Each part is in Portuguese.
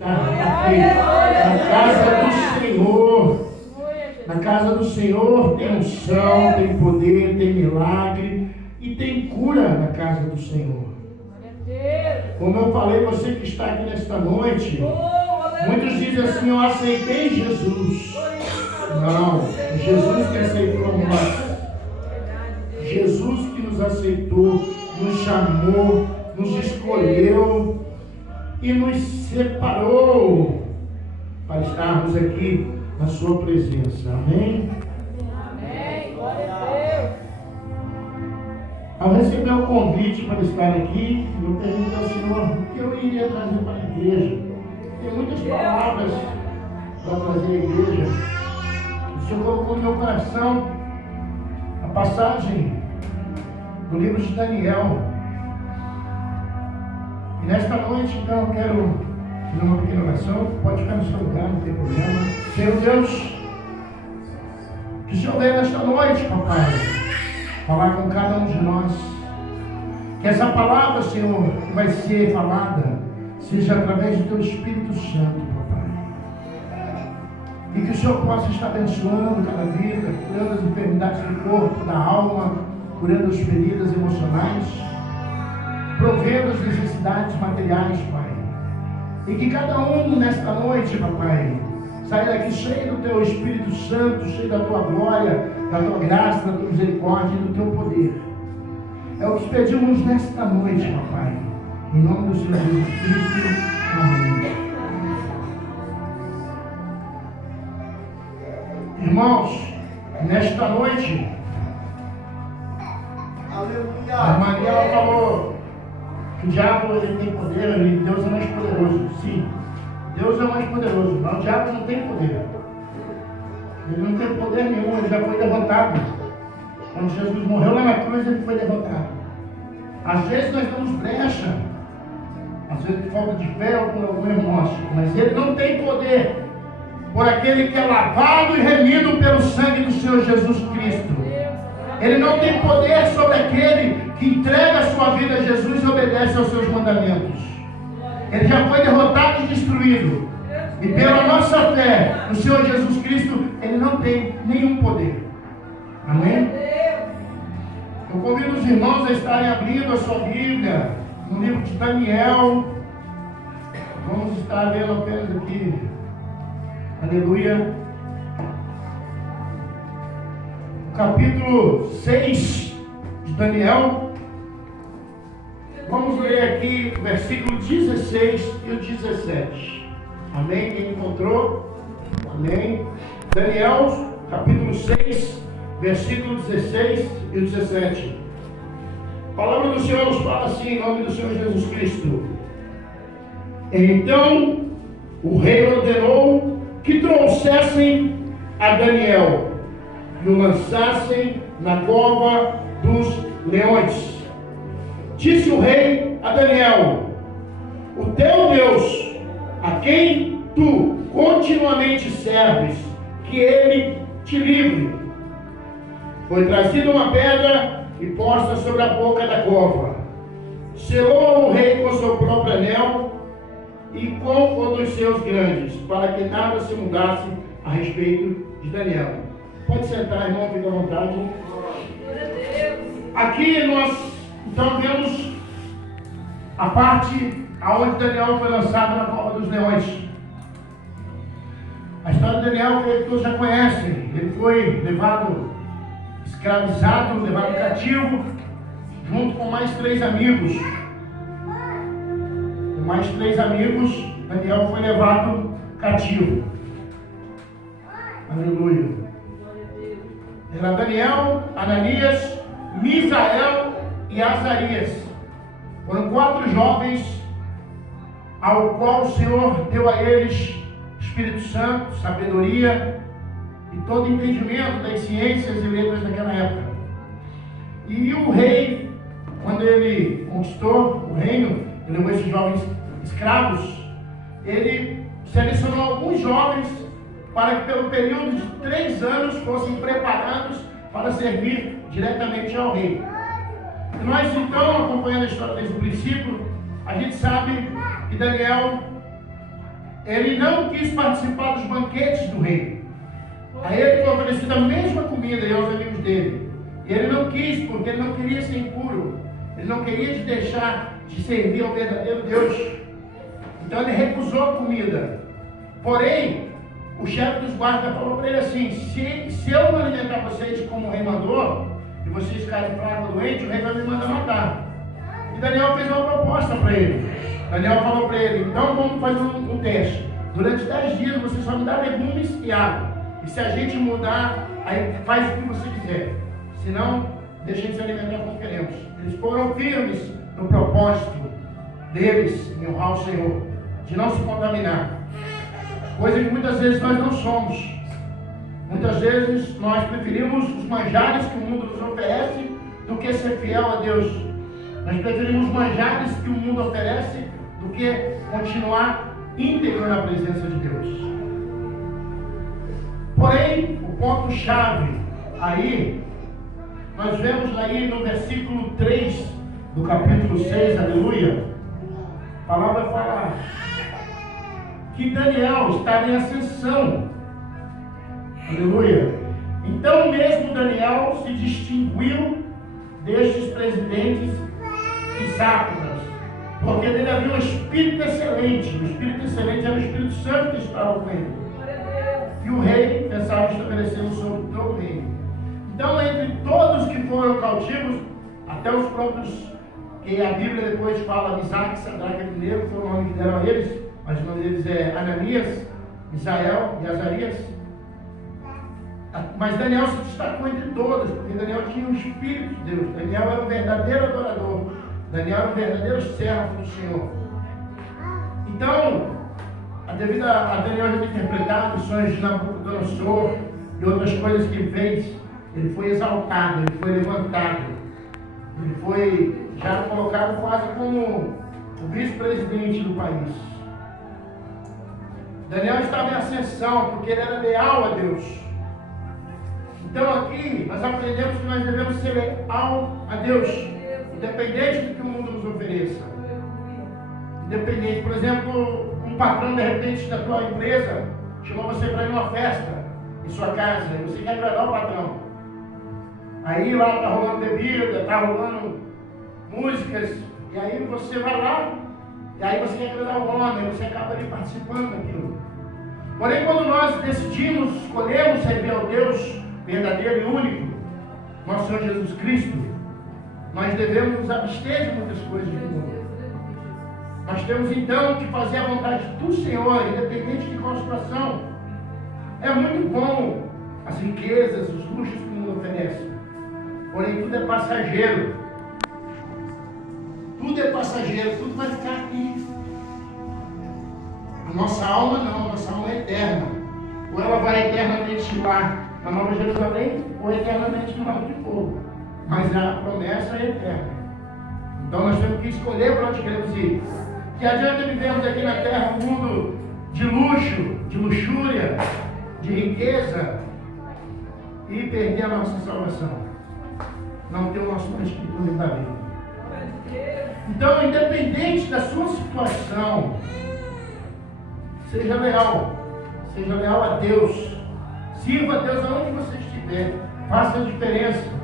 Na casa do Senhor. Na casa do Senhor tem unção, tem poder, tem milagre e tem cura na casa do Senhor. Como eu falei, você que está aqui nesta noite, muitos dizem assim: eu aceitei Jesus. Não, Jesus que aceitou nós. Jesus que nos aceitou, nos chamou, nos escolheu e nos separou para estarmos aqui na sua presença. Amém? Amém. Glória a Deus. Ao receber o convite para estar aqui, eu perguntei ao Senhor o que eu iria trazer para a igreja. Tem muitas palavras para trazer à igreja. O Senhor colocou no meu coração a passagem do livro de Daniel. E nesta noite, então, eu quero fazer uma pequena oração. Pode ficar no seu lugar, não tem problema. Senhor Deus, que o Senhor venha nesta noite, papai, falar com cada um de nós. Que essa palavra, Senhor, que vai ser falada, seja através do Teu Espírito Santo, papai. E que o Senhor possa estar abençoando cada vida, curando as enfermidades do corpo, da alma, curando as feridas emocionais, provendo as necessidades materiais, Pai. E que cada um nesta noite, papai, saia daqui cheio do Teu Espírito Santo, cheio da Tua glória, da Tua graça, da Tua misericórdia e do Teu poder. É o que te pedimos nesta noite, papai. Em nome do Senhor Jesus Cristo. Amém. Irmãos, nesta noite, a Maria falou que o diabo ele tem poder e Deus é mais poderoso. Sim, Deus é mais poderoso, mas o diabo não tem poder. Ele não tem poder nenhum, ele já foi derrotado. Quando Jesus morreu lá na cruz, ele foi derrotado. Às vezes nós damos brecha, às vezes por falta de fé ou por algum erro nosso, mas ele não tem poder por aquele que é lavado e remido pelo sangue do Senhor Jesus Cristo. Ele não tem poder sobre aquele que entrega a sua vida a Jesus e obedece aos seus mandamentos. Ele já foi derrotado e destruído. E pela nossa fé no Senhor Jesus Cristo, ele não tem nenhum poder. Amém? Eu convido os irmãos a estarem abrindo a sua Bíblia no livro de Daniel. Vamos estar lendo apenas aqui. Aleluia. Capítulo 6 de Daniel. Vamos ler aqui o versículo 16 e o 17. Amém? Quem encontrou? Amém. Daniel, capítulo 6, versículo 16 e 17. A palavra do Senhor nos fala assim, em nome do Senhor Jesus Cristo. Então, o rei ordenou que trouxessem a Daniel e o lançassem na cova dos leões. Disse o rei a Daniel: o teu Deus, a quem tu continuamente serves, que ele te livre. Foi trazida uma pedra e posta sobre a boca da cova. Selou o rei com seu próprio anel e com o dos seus grandes, para que nada se mudasse a respeito de Daniel. Pode sentar, irmão, fica à vontade. Aqui nós então vemos a parte aonde Daniel foi lançado na cova dos leões. A história de Daniel, que todos já conhecem. Ele foi levado, escravizado, levado cativo, junto com mais 3 amigos. Com mais 3 amigos, Daniel foi levado cativo. Aleluia. Era Daniel, Ananias, Misael e Azarias. Foram 4 jovens ao qual o Senhor deu a eles Espírito Santo, sabedoria e todo entendimento das ciências e letras daquela época. E o rei, quando ele conquistou o reino, ele levou esses jovens escravos, ele selecionou alguns jovens para que pelo período de 3 anos fossem preparados para servir diretamente ao rei. E nós então, acompanhando a história desde o princípio, a gente sabe que Daniel ele não quis participar dos banquetes do rei. A ele foi oferecida a mesma comida e aos amigos dele. E ele não quis, porque ele não queria ser impuro. Ele não queria deixar de servir ao verdadeiro Deus. Então ele recusou a comida. Porém, o chefe dos guardas falou para ele assim: se eu não alimentar vocês como o rei mandou, e vocês ficarem fracos ou doentes, o rei vai me mandar matar. E Daniel fez uma proposta para ele. Daniel falou para ele: então vamos fazer um teste. Durante 10 dias você só me dá legumes e água. E se a gente mudar, aí faz o que você quiser. Senão, deixa de se alimentar como queremos. Eles foram firmes no propósito deles em honrar o Senhor, de não se contaminar. Coisa que muitas vezes nós não somos. Muitas vezes nós preferimos os manjares que o mundo nos oferece do que ser fiel a Deus. Nós preferimos os manjares que o mundo oferece do que continuar íntegro na presença de Deus. Porém, o ponto-chave aí, nós vemos aí no versículo 3 do capítulo 6, aleluia, a palavra fala que Daniel estava em ascensão, aleluia. Então mesmo Daniel se distinguiu destes presidentes e sátrapas, porque nele havia um espírito excelente. O espírito excelente era o Espírito Santo que estava com ele. E o rei pensava estabelecê-lo sobre todo o reino. Então, entre todos que foram cautivos, até os próprios, que a Bíblia depois fala, Misaque, Sadraque e Abednego, foi o nome que deram a eles, mas o nome deles é Ananias, Misael e Azarias. Mas Daniel se destacou entre todos, porque Daniel tinha o Espírito de Deus. Daniel era o verdadeiro adorador. Daniel era o verdadeiro servo do Senhor. Então, devido a Daniel já ter interpretado os sonhos de Nabucodonosor e outras coisas que ele fez, ele foi exaltado, ele foi levantado, ele foi já colocado quase como o vice-presidente do país. Daniel estava em ascensão porque ele era leal a Deus. Então aqui nós aprendemos que nós devemos ser leal a Deus, independente do que o mundo nos ofereça. Independente, por exemplo, um patrão de repente da tua empresa chamou você para ir numa festa em sua casa, e você quer agradar o patrão. Aí lá está rolando bebida, está rolando músicas, e aí você vai lá, e aí você quer agradar o homem, você acaba ali participando daquilo. Porém, quando nós decidimos, escolhemos servir ao Deus verdadeiro e único, nosso Senhor Jesus Cristo, nós devemos nos abster de muitas coisas do mundo. Nós temos então que fazer a vontade do Senhor, independente de qual situação. É muito bom as riquezas, os luxos que o mundo oferece, porém tudo é passageiro. Tudo é passageiro, tudo vai ficar aqui. A nossa alma não, a nossa alma é eterna. Ou ela vai eternamente lá na Nova Jerusalém, ou eternamente no lago de fogo. Mas a promessa é eterna. Então nós temos que escolher para onde queremos ir. Que adianta vivermos aqui na terra um mundo de luxo, de luxúria, de riqueza, e perder a nossa salvação. Não ter o nosso espírito da vida. Então, independente da sua situação, seja leal a Deus, sirva a Deus aonde você estiver, faça a diferença.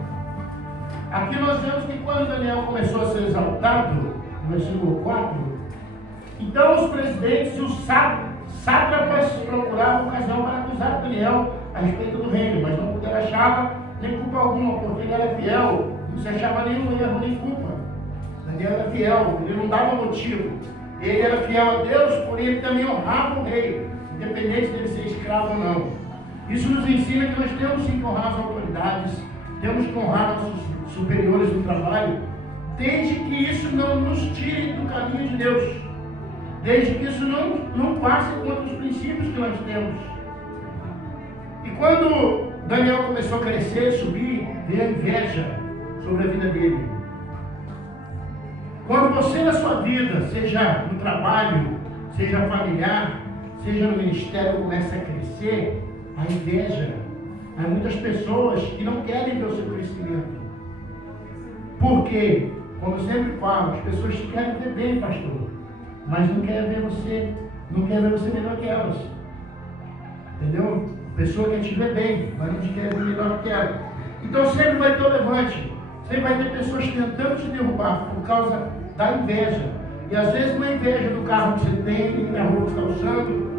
Aqui nós vemos que quando Daniel começou a ser exaltado, no versículo 4, então os presidentes e os sátrapas procuravam ocasião para acusar Daniel a respeito do reino, mas não puderam achar nem culpa alguma, porque ele era fiel, não se achava nenhum erro nem culpa. Daniel era fiel, ele não dava motivo. Ele era fiel a Deus, porém ele também honrava o rei, independente dele ser escravo ou não. Isso nos ensina que nós temos sim que honrar as autoridades, temos que honrar nossos superiores no trabalho, desde que isso não nos tire do caminho de Deus, desde que isso não passe contra os princípios que nós temos. E quando Daniel começou a crescer, subir, veio a inveja sobre a vida dele. Quando você na sua vida, seja no trabalho, seja familiar, seja no ministério, começa a crescer, a inveja. Há muitas pessoas que não querem ver o seu crescimento. Por quê? Como eu sempre falo, as pessoas te querem ver bem, pastor, mas não querem ver você não quer ver você melhor que elas. Entendeu? A pessoa quer te ver bem, mas não te quer ver melhor que ela. Então sempre vai ter o levante. Sempre vai ter pessoas tentando te derrubar por causa da inveja. E às vezes não é inveja do carro que você tem, nem da roupa que você está usando.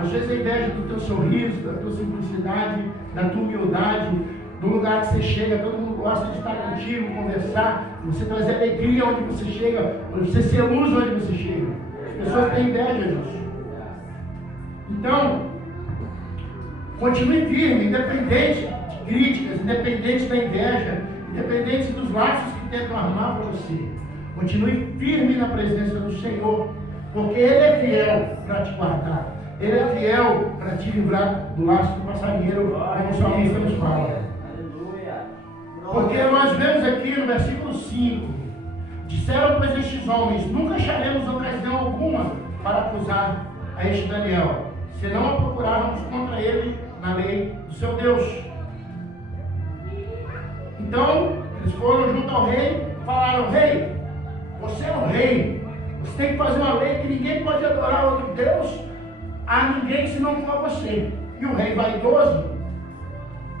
Às vezes é inveja do teu sorriso, da tua simplicidade, da tua humildade, do lugar que você chega, todo mundo gosta de estar contigo, conversar, você trazer alegria onde você chega, você ser luz onde você chega. As pessoas têm inveja disso. Então, continue firme, independente de críticas, independente da inveja, independente dos laços que tentam armar para você. Continue firme na presença do Senhor, porque Ele é fiel para te guardar. Ele é fiel para te livrar do laço do passarinheiro, como o salmista nos fala. Porque nós vemos aqui no versículo 5, disseram pois estes homens, nunca acharemos ocasião alguma para acusar a este Daniel, se não a procurarmos contra ele na lei do seu Deus. Então, eles foram junto ao rei e falaram: rei, você é o rei, você tem que fazer uma lei que ninguém pode adorar outro Deus a ninguém se não for você. E o rei vaidoso,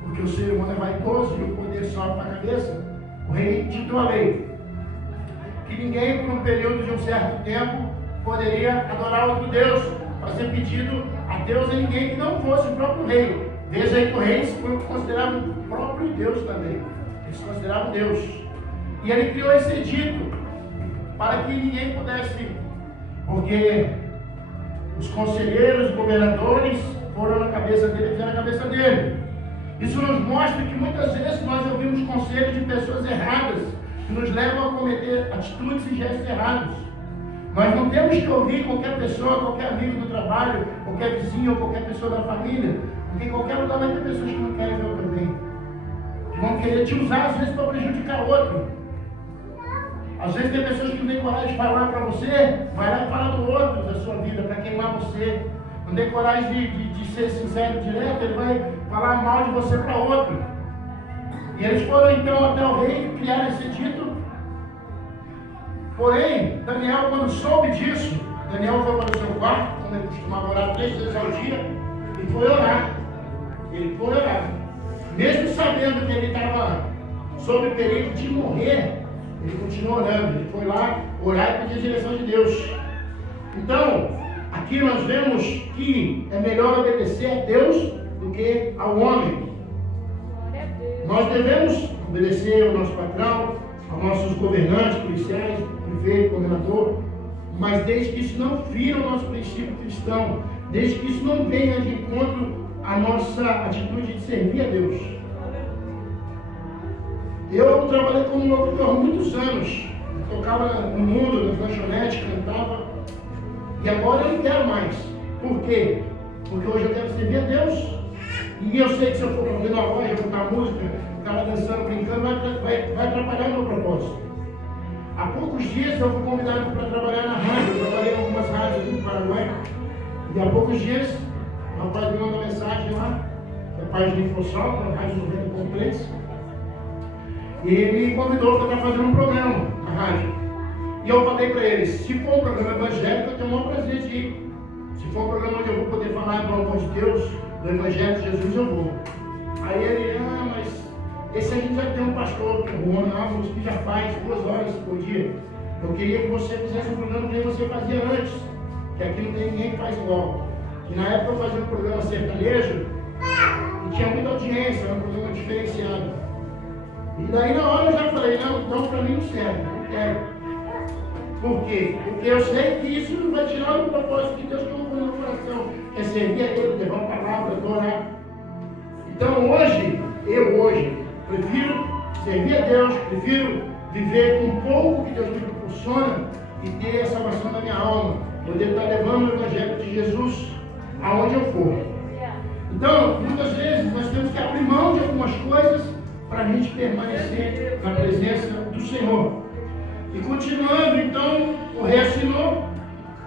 porque o ser humano é vaidoso e o poder sobe para a cabeça, o rei ditou a lei que ninguém por um período de um certo tempo poderia adorar outro Deus, fazer pedido a Deus a ninguém que não fosse o próprio rei. Veja aí que o rei foi considerado o próprio Deus também. Eles se consideravam Deus. E ele criou esse edito para que ninguém pudesse, porque os conselheiros, os governadores foram na cabeça dele, fizeram na cabeça dele. Isso nos mostra que muitas vezes nós ouvimos conselhos de pessoas erradas, que nos levam a cometer atitudes e gestos errados. Nós não temos que ouvir qualquer pessoa, qualquer amigo do trabalho, qualquer vizinho ou qualquer pessoa da família, porque em qualquer lugar vai ter pessoas que não querem ver o teu bem, que vão querer te usar às vezes para prejudicar outro. Às vezes tem pessoas que não têm coragem de falar para você, vai lá e fala do outro da sua vida, para queimar você. Não tem coragem de ser sincero direto, ele vai falar mal de você para outro. E eles foram então até o rei, criaram esse dito. Porém, Daniel, quando soube disso, Daniel foi para o seu quarto, como ele costumava orar 3 vezes ao dia, e foi orar. Ele foi orar. Mesmo sabendo que ele estava sob o perigo de morrer, ele continuou orando. Ele foi lá orar e pedir a direção de Deus. Então, aqui nós vemos que é melhor obedecer a Deus do que ao homem. Nós devemos obedecer ao nosso patrão, aos nossos governantes, policiais, prefeito, governador, mas desde que isso não fira o nosso princípio cristão, desde que isso não venha de encontro à nossa atitude de servir a Deus. Eu trabalhei como locutor há muitos anos, eu tocava no mundo, nas lanchonetes, cantava, e agora eu não quero mais. Por quê? Porque hoje eu quero servir a Deus, e eu sei que se eu for fazer uma loja, cantar música, ficar lá dançando, brincando, vai atrapalhar o meu propósito. Há poucos dias eu fui convidado para trabalhar na rádio, eu trabalhei em algumas rádios aqui no Paraguai, e há poucos dias o rapaz me mandou mensagem lá, da página InfoSol, da Rádio 90.3, e ele me convidou para estar fazendo um programa na rádio. E eu falei para ele: se for um programa evangélico, eu tenho o maior prazer de ir. Se for um programa onde eu vou poder falar do amor de Deus, do Evangelho de Jesus, eu vou. Aí ele: mas esse a gente já tem um pastor, que é o Juan Alves, que já faz 2 horas por dia. Eu queria que você fizesse um programa que você fazia antes, que aqui não tem ninguém que faz igual. Que na época eu fazia um programa sertanejo e tinha muita audiência, era um programa diferenciado. E daí na hora eu já falei: não, então para mim não serve, não quero. Por quê? Porque eu sei que isso não vai tirar o propósito de Deus que eu vou no meu coração, que é servir a Ele, levar a palavra, adorar. Então eu hoje, prefiro servir a Deus, prefiro viver com um pouco que Deus me proporciona e ter a salvação da minha alma, poder estar levando o Evangelho de Jesus aonde eu for. Então, muitas vezes nós temos que abrir mão de algumas coisas para a gente permanecer na presença do Senhor. E continuando, então, o rei assinou,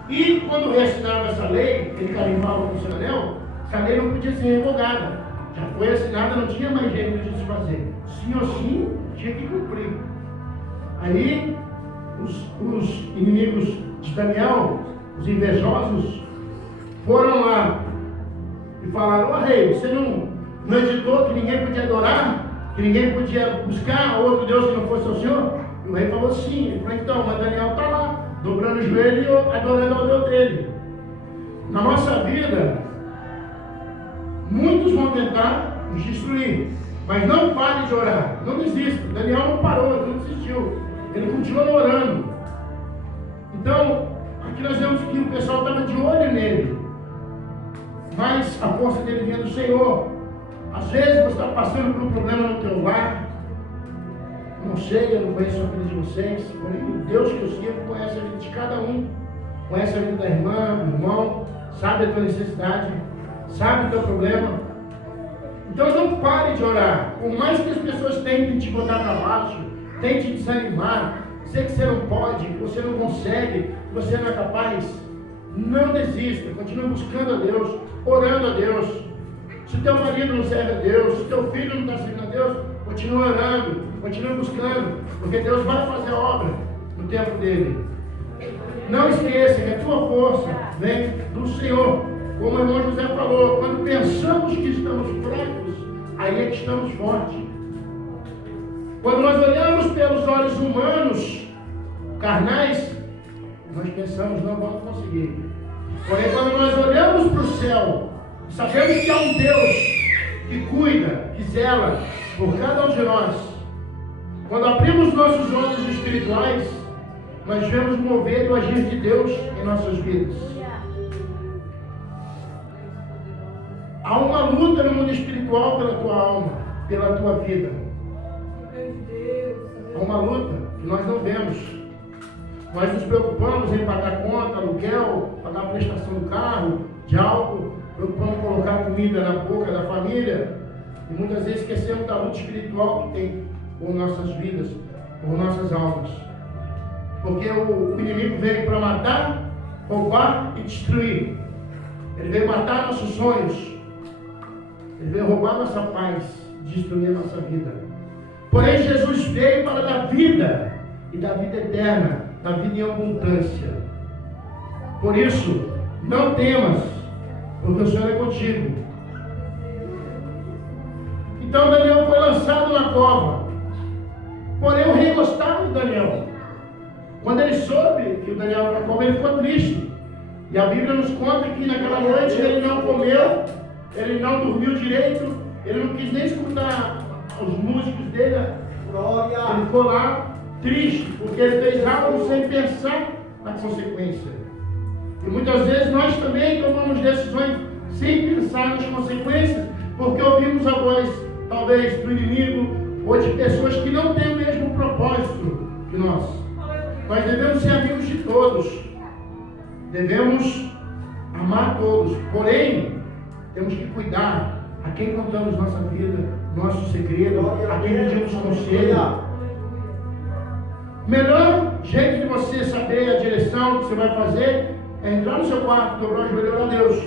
e quando o rei assinava essa lei, ele carimbava com o seu anel, essa lei não podia ser revogada. Já foi assinada, não tinha mais jeito de se fazer. Sim ou sim, tinha que cumprir. Aí, os inimigos de Daniel, os invejosos, foram lá e falaram: ó rei, você não editou que ninguém podia adorar, que ninguém podia buscar outro Deus que não fosse o Senhor? E o rei falou: sim. Ele falou: então, mas Daniel está lá, dobrando o joelho e adorando ao Deus dele. Na nossa vida, muitos vão tentar nos destruir, mas não pare de orar, não desista. Daniel não parou, ele não desistiu, ele continuou orando. Então, aqui nós vemos que o pessoal estava de olho nele, mas a força dele vinha do Senhor. Às vezes você está passando por um problema no teu lar, não sei, eu não conheço a vida de vocês, porém o Deus que eu sirvo conhece a vida de cada um, conhece a vida da irmã, do irmão, sabe a tua necessidade, sabe o teu problema. Então não pare de orar. Por mais que as pessoas tentem te botar para baixo, tentem te desanimar, dizer que você não pode, que você não consegue, que você não é capaz, não desista. Continue buscando a Deus, orando a Deus. Se teu marido não serve a Deus, se teu filho não está servindo a Deus, continue orando, continue buscando, porque Deus vai fazer a obra no tempo dele. Não esqueça que a tua força vem do Senhor. Como o irmão José falou, quando pensamos que estamos fracos, aí é que estamos fortes. Quando nós olhamos pelos olhos humanos, carnais, nós pensamos: não vamos conseguir. Porém, quando nós olhamos para o céu, sabemos que há um Deus que cuida, que zela por cada um de nós. Quando abrimos nossos olhos espirituais, nós vemos o mover e o agir de Deus em nossas vidas. Há uma luta no mundo espiritual pela tua alma, pela tua vida. Há uma luta que nós não vemos. Nós nos preocupamos em pagar conta, aluguel, pagar a prestação do carro, de algo, preocupamos em colocar comida na boca da família. E muitas vezes esquecemos da luta espiritual que tem por nossas vidas, por nossas almas. Porque o inimigo veio para matar, roubar e destruir. Ele veio matar nossos sonhos. Ele veio roubar nossa paz, destruir a nossa vida. Porém, Jesus veio para dar vida, e dar vida eterna, dar vida em abundância. Por isso, não temas, porque o Senhor é contigo. Então Daniel foi lançado na cova. Porém, o rei gostava de Daniel. Quando ele soube que o Daniel era na cova, ele ficou triste. E a Bíblia nos conta que naquela noite ele não comeu, ele não dormiu direito, ele não quis nem escutar os músicos dele. Ele ficou lá triste, porque ele fez algo sem pensar na consequência. E muitas vezes nós também tomamos decisões sem pensar nas consequências, porque ouvimos a voz, talvez, do inimigo ou de pessoas que não têm o mesmo propósito que nós. Nós devemos ser amigos de todos, devemos amar todos, porém, temos que cuidar a quem contamos nossa vida, nosso segredo, a quem pedimos conselho. Melhor jeito de você saber a direção que você vai fazer é entrar no seu quarto, dobrar o joelho e orar a Deus.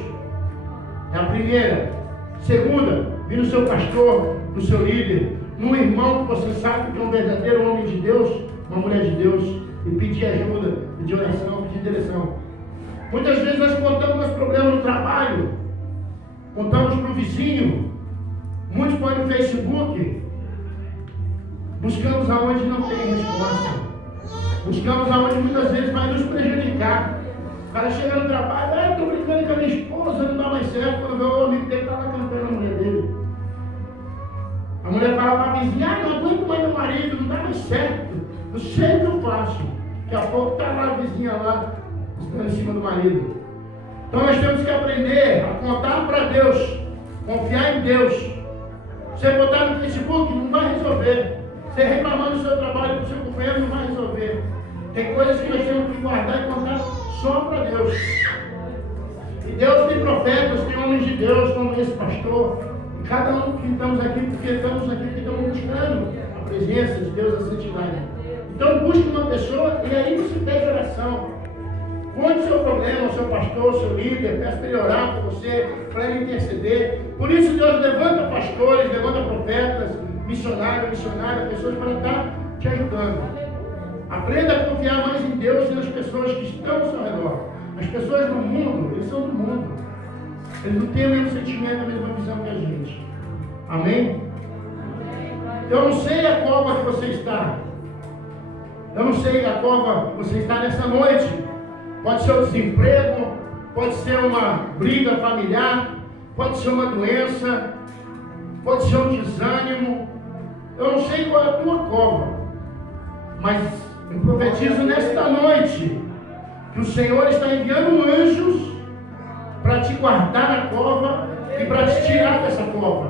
É a primeira. Segunda, vir no seu pastor, no seu líder, num irmão que você sabe que é um verdadeiro homem de Deus, uma mulher de Deus, e pedir ajuda, pedir oração, pedir direção. Muitas vezes nós contamos nossos problemas no trabalho, contamos para o vizinho, muitos põem no Facebook, buscamos aonde não tem resposta, buscamos aonde muitas vezes vai nos prejudicar. O cara chega no trabalho: estou brincando com a minha esposa, não dá mais certo. Quando vê o amigo dele, está lá cantando a mulher dele. A mulher fala para a vizinha: não aguento mais meu marido, não dá mais certo, não sei o que eu faço. Daqui a pouco está lá a vizinha lá, estando em cima do marido. Então nós temos que aprender a contar para Deus, confiar em Deus. Você botar no Facebook não vai resolver. Você reclamando do seu trabalho, do seu companheiro, não vai resolver. Tem coisas que nós temos que guardar e contar só para Deus. E Deus tem profetas, tem homens de Deus, como esse pastor. E cada um que estamos aqui, porque estamos buscando a presença de Deus, a santidade. Então busque uma pessoa e aí você pede oração. Conte o seu problema ao seu pastor, ao seu líder, peça para ele orar por você, para ele interceder. Por isso Deus levanta pastores, levanta profetas, missionários, pessoas para estar te ajudando. Aprenda a confiar mais em Deus e nas pessoas que estão ao seu redor. As pessoas do mundo, eles são do mundo. Eles não têm o mesmo sentimento, a mesma visão que a gente. Amém? Eu não sei a cova que você está. Eu não sei a cova que você está nessa noite. Pode ser um desemprego, pode ser uma briga familiar, pode ser uma doença, pode ser um desânimo. Eu não sei qual é a tua cova, mas eu profetizo nesta noite que o Senhor está enviando anjos para te guardar na cova e para te tirar dessa cova.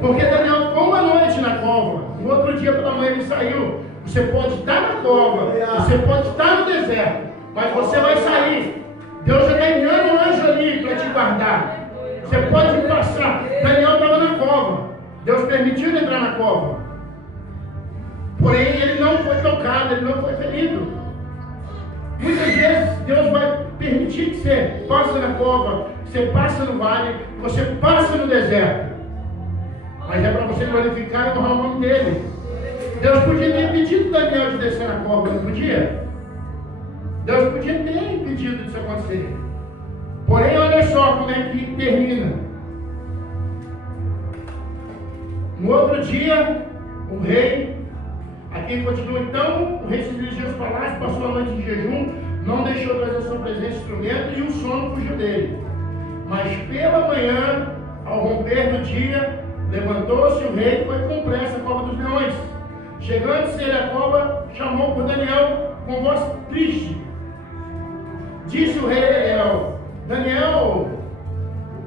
Porque Daniel ficou uma noite na cova, no outro dia pela manhã ele saiu. Você pode estar na cova, você pode estar no deserto, mas você vai sair. Deus já está enviando um anjo ali para te guardar. Você pode passar. Daniel estava na cova, Deus permitiu ele entrar na cova, porém ele não foi tocado, ele não foi ferido. Muitas vezes Deus vai permitir que você passe na cova, que você passe no vale, que você passe no deserto, mas é para você glorificar e honrar o nome dele. Deus podia ter impedido Daniel de descer na cova, não podia? Deus podia ter impedido disso acontecer. Porém, olha só como é que termina. No outro dia, o rei, aqui continua então, o rei se dirigiu aos palácios, passou a noite em jejum, não deixou trazer a sua presença instrumento e o sono fugiu dele. Mas pela manhã, ao romper do dia, levantou-se o rei e foi com pressa à cova dos leões. Chegando-se ele à cova, chamou por Daniel com voz triste. Disse o rei Daniel: Daniel,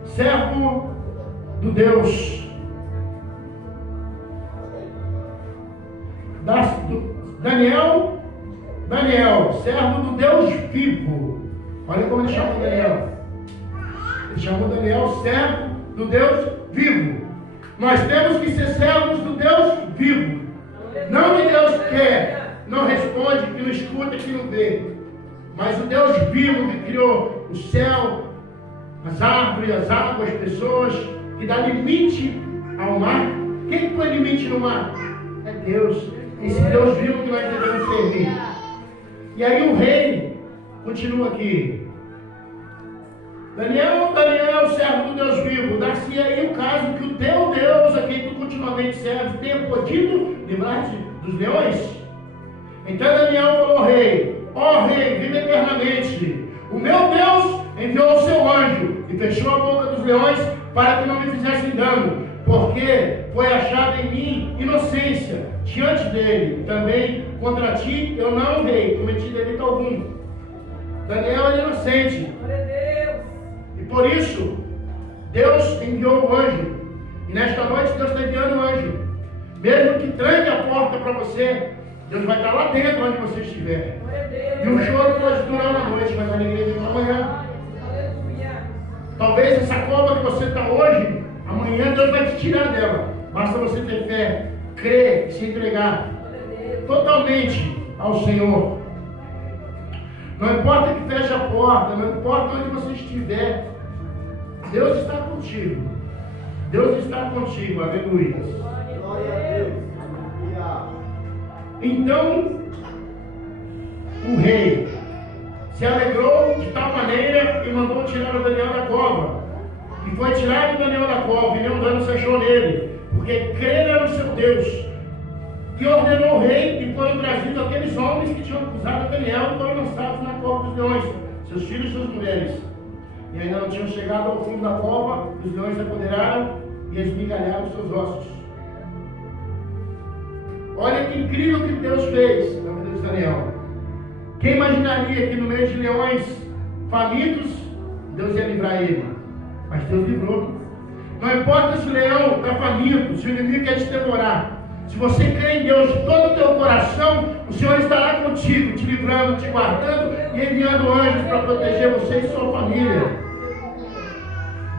servo do Deus Daniel, servo do Deus vivo. Olha como ele chamou Daniel. Ele chamou Daniel servo do Deus vivo. Nós temos que ser servos do Deus vivo. Não de Deus que não responde, que não escuta, que não vê. Mas o Deus vivo que criou o céu, as árvores, as águas, as pessoas, que dá limite ao mar. Quem põe limite no mar? É Deus. Esse Deus vivo que nós devemos servir. E aí o rei continua aqui. Daniel, servo do Deus vivo, dá-se aí o caso que o teu Deus, a quem tu continuamente serves, tenha podido livrar-te dos leões? Então Daniel falou ao rei: ó rei, vive eternamente. O meu Deus enviou o seu anjo e fechou a boca dos leões para que não me fizessem dano, porque foi achada em mim inocência diante dele. Também contra ti eu não, rei, cometi delito algum. Daniel é inocente. E por isso, Deus enviou o anjo. E nesta noite Deus está enviando o anjo. Mesmo que tranque a porta para você, Deus vai estar lá dentro onde você estiver. E o choro pode durar uma noite, mas a alegria vem amanhã. Talvez essa cova que você está hoje, amanhã Deus vai te tirar dela. Basta você ter fé, crer e se entregar totalmente ao Senhor. Não importa que feche a porta, não importa onde você estiver, Deus está contigo. Deus está contigo, aleluia. Glória a Deus. Então, o rei se alegrou de tal maneira e mandou tirar o Daniel da cova. E foi tirado o Daniel da cova, e nenhum dano se achou nele, porque crera no seu Deus. E ordenou o rei, e foram trazidos aqueles homens que tinham acusado Daniel e foram lançados na cova dos leões, seus filhos e suas mulheres. E ainda não tinham chegado ao fundo da cova, os leões se apoderaram e esmigalharam os seus ossos. Olha que incrível que Deus fez na vida de Daniel. Quem imaginaria que no meio de leões famintos, Deus ia livrar ele? Mas Deus livrou. Não importa se o leão está faminto, se o inimigo quer te devorar. Se você crê em Deus de todo o teu coração, o Senhor estará contigo, te livrando, te guardando e enviando anjos para proteger você e sua família.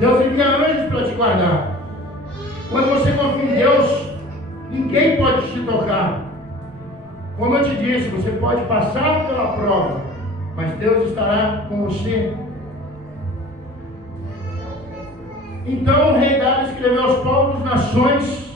Deus envia anjos para te guardar. Quando você confia em Deus, ninguém pode te tocar. Como eu te disse, você pode passar pela prova, mas Deus estará com você. Então o rei Dário escreveu aos povos, nações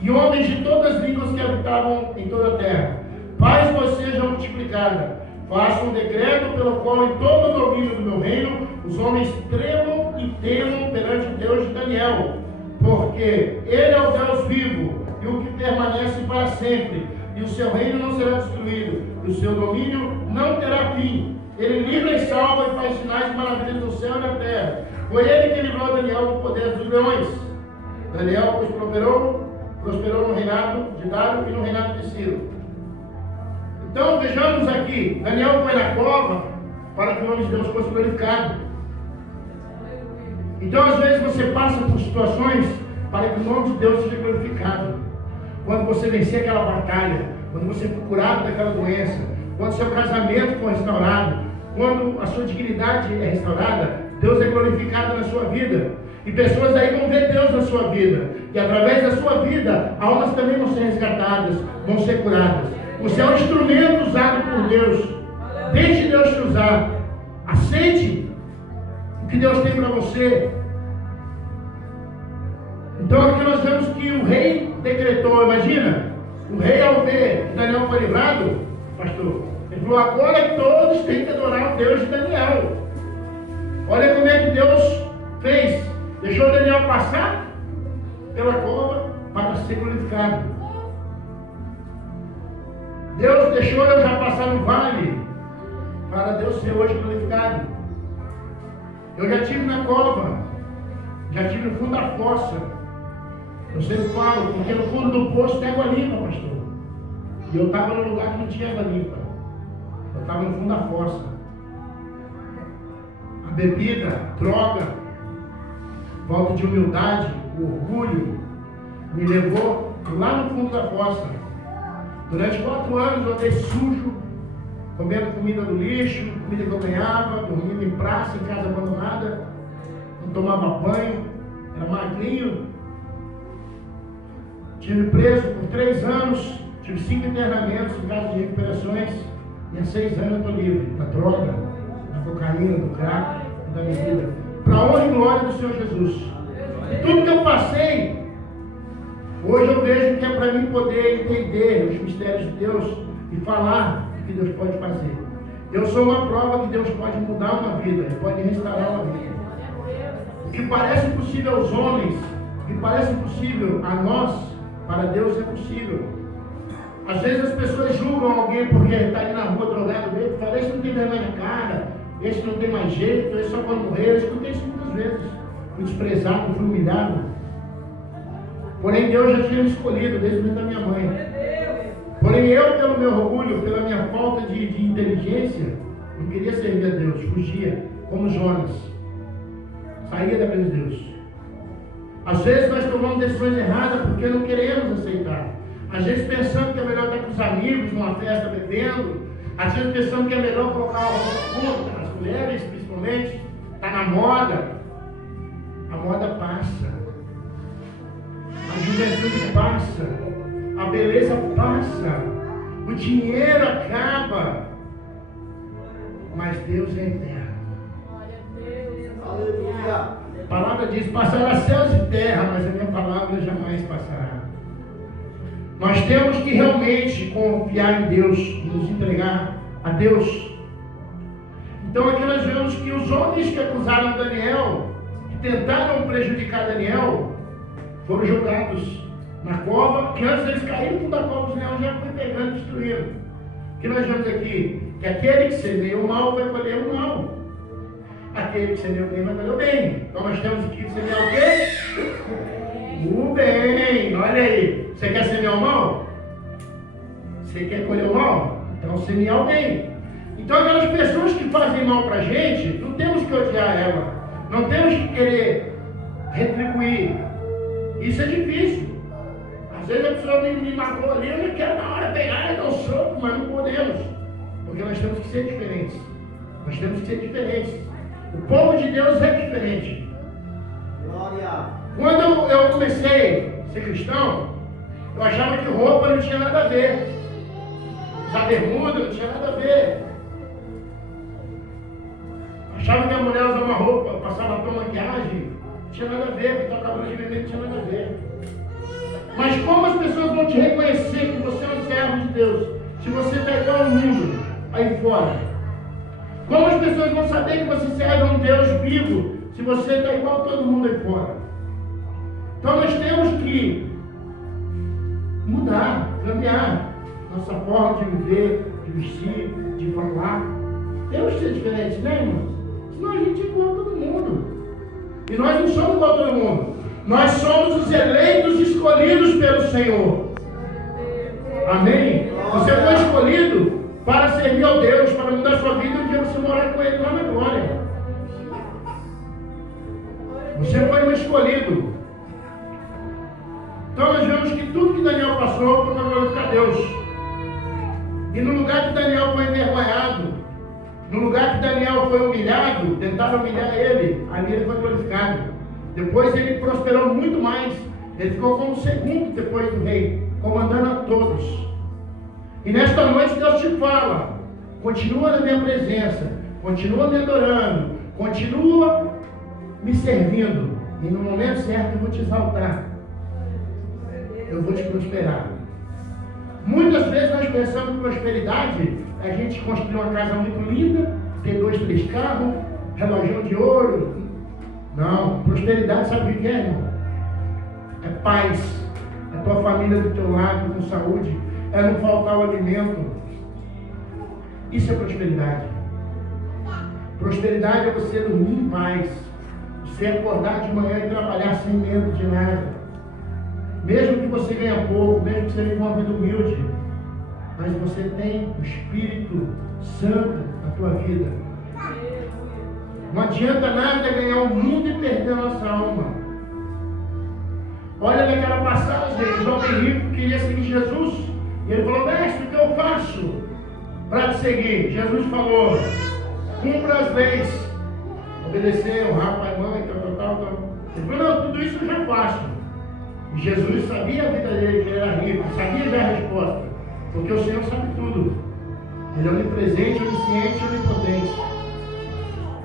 e homens de todas as línguas que habitavam em toda a terra: paz vos seja multiplicada. Faça um decreto pelo qual em todo o domínio do meu reino os homens tremam e temam perante o Deus de Daniel, porque Ele é o Deus vivo e o que permanece para sempre, e o seu reino não será destruído, e o seu domínio não terá fim. Ele livra e salva e faz sinais e maravilhas no céu e na terra. Foi Ele que livrou Daniel do poder dos leões. Daniel, pois, prosperou no reinado de Dário e no reinado de Ciro. Então, vejamos aqui, Daniel foi na cova para que o nome de Deus fosse glorificado. Então, às vezes, você passa por situações para que o nome de Deus seja glorificado. Quando você vencer aquela batalha, quando você for curado daquela doença, quando seu casamento for restaurado, quando a sua dignidade é restaurada, Deus é glorificado na sua vida. E pessoas aí vão ver Deus na sua vida. E através da sua vida, almas também vão ser resgatadas, vão ser curadas. Você é um instrumento usado por Deus. Deixe Deus te usar. Aceite o que Deus tem para você. Então aqui nós vemos que o rei decretou, imagina, o rei ao ver que Daniel foi livrado, pastor, ele falou, agora todos têm que adorar o Deus de Daniel. Olha como é que Deus fez. Deixou Daniel passar pela cova para ser glorificado. Deus deixou eu já passar no vale para Deus ser hoje glorificado. Eu já estive na cova, já estive no fundo da fossa. Eu sempre falo, porque no fundo do poço tem água limpa, pastor. E eu estava num lugar que não tinha água limpa. Eu estava no fundo da fossa. A bebida, droga, falta de humildade, orgulho, me levou lá no fundo da fossa. Durante 4 anos eu andei sujo, comendo comida do lixo, comida que eu ganhava, dormindo em praça, em casa abandonada, não tomava banho, era magrinho. Tive preso por 3 anos, tive 5 internamentos em caso de recuperações, e há 6 anos eu estou livre da droga, da cocaína, do crack, da bebida. Para a honra e glória do Senhor Jesus. E tudo que eu passei, hoje eu vejo que é para mim poder entender os mistérios de Deus e falar o que Deus pode fazer. Eu sou uma prova que Deus pode mudar uma vida, Ele pode restaurar uma vida. O que parece impossível aos homens, o que parece impossível a nós, para Deus é possível. Às vezes as pessoas julgam alguém porque está ali na rua drogado, falam, esse não tem vergonha na cara, esse não tem mais jeito, esse só quando morrer. Eu escutei isso muitas vezes. Fui desprezado, fui humilhado. Porém Deus já tinha me escolhido desde o momento da minha mãe. Porém eu, pelo meu orgulho, pela minha falta de inteligência, não queria servir a Deus, fugia, como Jonas. Saía da presença de Deus. Às vezes nós tomamos decisões erradas porque não queremos aceitar. Às vezes pensamos que é melhor estar com os amigos numa festa bebendo. Às vezes pensamos que é melhor colocar uma roupa curta, as mulheres principalmente, está na moda. A moda passa. A juventude passa. A beleza passa. O dinheiro acaba. Mas Deus é eterno. Aleluia. A palavra diz, passará céus e terra, mas a minha palavra jamais passará. Nós temos que realmente confiar em Deus e nos entregar a Deus. Então aqui nós vemos que os homens que acusaram Daniel, que tentaram prejudicar Daniel, foram jogados na cova, que antes eles caíram da cova, os leões já foi pegando e destruindo. O que nós vemos aqui? Que aquele que semeia o mal vai colher o mal. Aquele que semeia o bem vai colher o bem. Então nós temos aqui que semear o quê? O bem. Olha aí. Você quer semear o mal? Você quer colher o mal? Então semear o bem. Então aquelas pessoas que fazem mal pra gente, não temos que odiar ela. Não temos que querer retribuir. Isso é difícil. Às vezes a pessoa me magoou ali, eu não quero na hora pegar e dar um soco, mas não podemos. Porque nós temos que ser diferentes. Nós temos que ser diferentes. O povo de Deus é diferente. Glória. Quando eu comecei a ser cristão, eu achava que roupa não tinha nada a ver. Usar bermuda não tinha nada a ver. Achava que a mulher usava uma roupa, passava tua maquiagem, não tinha nada a ver, que tua cabelo de bebê não tinha nada a ver. Mas como as pessoas vão te reconhecer que você é um servo de Deus, se você está igual ao mundo aí fora? Como as pessoas vão saber que você serve a um Deus vivo, se você está igual a todo mundo aí fora. Então nós temos que mudar, cambiar nossa forma de viver, de vestir, de falar. Temos que ser diferentes, né, irmãos? Senão a gente é igual a todo mundo. E nós não somos igual a todo mundo. Nós somos os eleitos escolhidos pelo Senhor. Amém? Você foi escolhido para servir ao Deus, para mudar sua vida um dia você morar com Ele lá na glória. Você foi um escolhido. Então nós vemos que tudo que Daniel passou foi para glorificar Deus. E no lugar que Daniel foi envergonhado, no lugar que Daniel foi humilhado, tentaram humilhar ele, ali ele foi glorificado. Depois ele prosperou muito mais. Ele ficou como segundo depois do rei, comandando a todos. E nesta noite Deus te fala: continua na minha presença, continua me adorando, continua me servindo, e no momento certo eu vou te exaltar, eu vou te prosperar. Muitas vezes nós pensamos em prosperidade, a gente construir uma casa muito linda, ter 2, 3 carros, relógio de ouro. Não, prosperidade sabe o que é, irmão? É paz, é tua família do teu lado, com saúde, é não faltar o alimento. Isso é prosperidade. Prosperidade é você dormir em paz, você acordar de manhã e trabalhar sem medo de nada. Mesmo que você ganhe pouco, mesmo que você viva uma vida humilde, mas você tem o Espírito Santo na tua vida. Não adianta nada ganhar o mundo e perder a nossa alma. Olha naquela passagem, o jovem rico queria seguir Jesus. E ele falou: mestre, o que eu faço para te seguir? Jesus falou: cumpra as leis, obedecer, honrar pai e mãe, tal. Ele falou: não, tudo isso eu já faço. E Jesus sabia a vida dele, que ele era rico, sabia já a resposta, porque o Senhor sabe tudo. Ele é onipresente, onisciente e onipotente.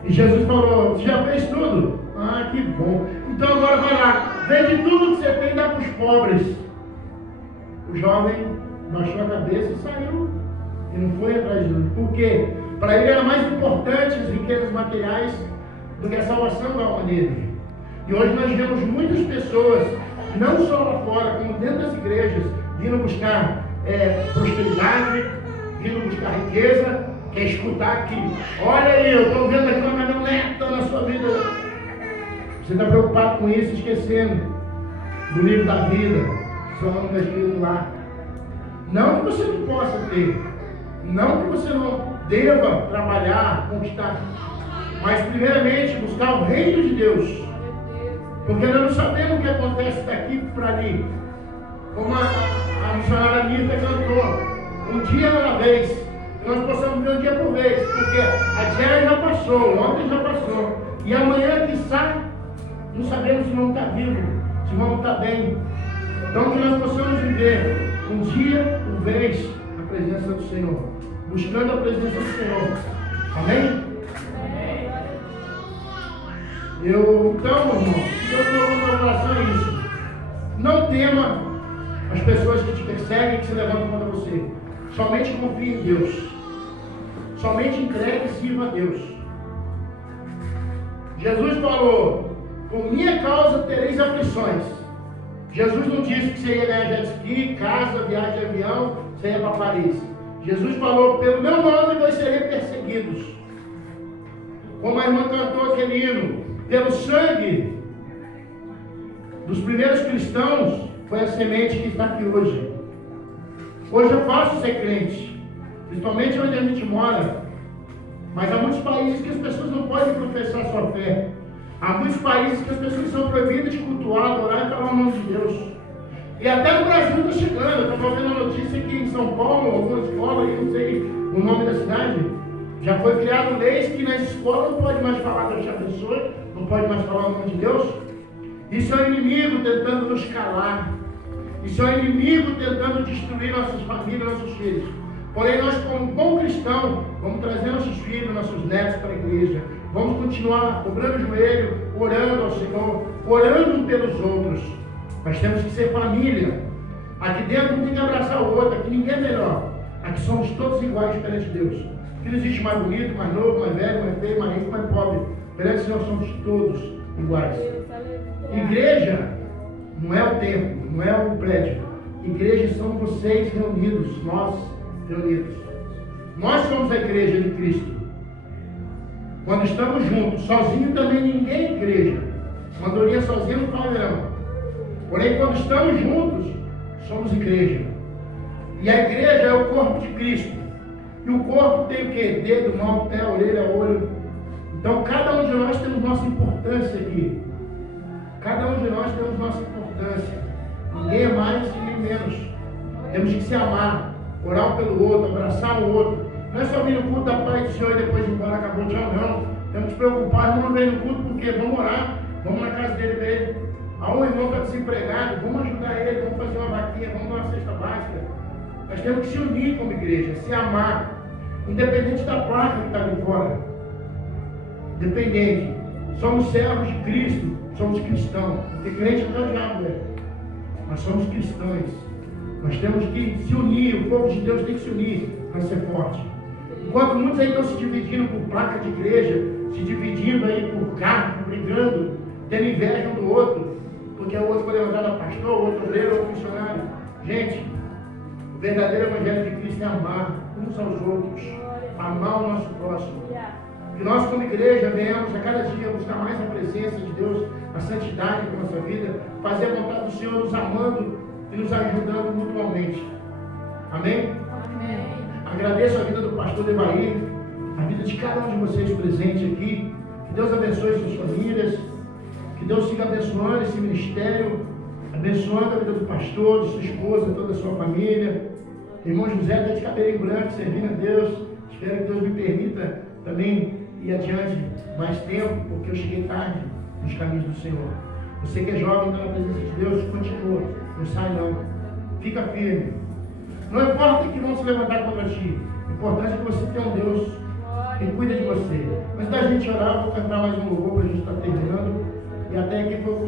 E Jesus falou: você já fez tudo? Ah, que bom. Então agora vai lá, vende tudo que você tem e dá para os pobres. O jovem baixou a cabeça e saiu. E não foi atrás de Jesus. Por quê? Para ele era mais importante as riquezas materiais do que a salvação da alma dele. E hoje nós vemos muitas pessoas, não só lá fora, como dentro das igrejas, vindo buscar prosperidade, vindo buscar riqueza, quer escutar que, olha aí, eu estou vendo aqui uma caminhoneta na sua vida. Você está preocupado com isso, esquecendo do livro da vida, seu nome está escrito lá. Não que você não possa ter, não que você não deva trabalhar, conquistar, mas primeiramente buscar o reino de Deus. Porque nós não sabemos o que acontece daqui para ali. Como a missionária Mita cantou, um dia uma vez, que nós possamos ver um dia por vez, porque a diária já passou, ontem já passou, e amanhã que sai, não sabemos se vamos estar vivos, se vamos estar bem. Então que nós possamos viver um dia por vez a presença do Senhor, buscando a presença do Senhor. Amém? Então, irmão, eu estou no meu coração é isso. Não tema as pessoas que te perseguem, que se levantam contra você. Somente confie em Deus. Somente entregue e sirva a Deus. Jesus falou: por minha causa tereis aflições. Jesus não disse que você ia ganhar jet ski, casa, viagem de avião, você ia para Paris. Jesus falou: pelo meu nome vocês serem perseguidos. Como a irmã cantou aquele hino, pelo sangue dos primeiros cristãos, foi a semente que está aqui hoje. Hoje é fácil ser crente, principalmente onde a gente mora. Mas há muitos países que as pessoas não podem professar sua fé. Há muitos países que as pessoas são proibidas de cultuar, adorar e falar o nome de Deus. E até no Brasil está chegando. Eu estava vendo a notícia que em São Paulo, alguma escola, eu não sei o nome da cidade, já foi criado leis que nas escolas não pode mais falar Deus te abençoe, não pode mais falar o nome de Deus. Isso é o inimigo tentando nos calar. Isso é o inimigo tentando destruir nossas famílias, nossos filhos. Porém, nós, como bom cristão, vamos trazer nossos filhos, nossos netos para a igreja. Vamos continuar dobrando o joelho, orando ao Senhor, orando um pelos outros. Nós temos que ser família. Aqui dentro um tem que abraçar o outro, aqui ninguém é melhor. Aqui somos todos iguais perante Deus. Aqui não existe mais bonito, mais novo, mais velho, mais feio, mais rico, mais pobre. Perante o Senhor somos todos iguais. Deus, aleluia. Igreja não é o templo, não é o prédio. Igreja são vocês reunidos, nós reunidos. Nós somos a igreja de Cristo. Quando estamos juntos, sozinho também ninguém é igreja. Uma andorinha sozinha não faz verão. Porém, quando estamos juntos, somos igreja. E a igreja é o corpo de Cristo. E o corpo tem o quê? Dedo, mão, pé, orelha, olho. Então, cada um de nós temos nossa importância aqui. Cada um de nós temos nossa importância. Ninguém é mais e nem menos. Temos que se amar, orar um pelo outro, abraçar o outro. Não é só vir no culto da paz do Senhor e depois ir embora, acabou, tchau, não. Temos que preocupar, não vem no culto porque vamos orar, vamos na casa dele ver ele. Há um irmão que está desempregado, vamos ajudar ele, vamos fazer uma vaquinha, vamos dar uma cesta básica. Nós temos que se unir como igreja, se amar, independente da placa que está ali fora. Independente. Somos servos de Cristo, somos cristãos. Porque crente não é o diabo, né? Nós somos cristãos. Nós temos que se unir, o povo de Deus tem que se unir para ser forte. Enquanto muitos aí estão se dividindo por placa de igreja, se dividindo aí por cargo, brigando, tendo inveja um do outro, porque o outro foi levantado a pastor, o outro obreiro ou funcionário. Gente, o verdadeiro evangelho de Cristo é amar uns aos outros, amar o nosso próximo. Que nós como igreja venhamos a cada dia buscar mais a presença de Deus, a santidade na nossa vida, fazer a vontade do Senhor, nos amando e nos ajudando mutuamente. Amém? Amém. Agradeço a vida do pastor Devair, a vida de cada um de vocês presentes aqui. Que Deus abençoe suas famílias, que Deus siga abençoando esse ministério, abençoando a vida do pastor, de sua esposa, toda a sua família. Irmão José está de cabelo em branco, servindo a Deus. Espero que Deus me permita também ir adiante mais tempo, porque eu cheguei tarde nos caminhos do Senhor. Você que é jovem, está na presença de Deus, continua, não sai não. Fica firme. Não importa que vão se levantar contra ti, o importante é que você tenha um Deus que cuida de você. Antes da gente orar, vou cantar mais um louvor para a gente estar terminando. E até aqui foi o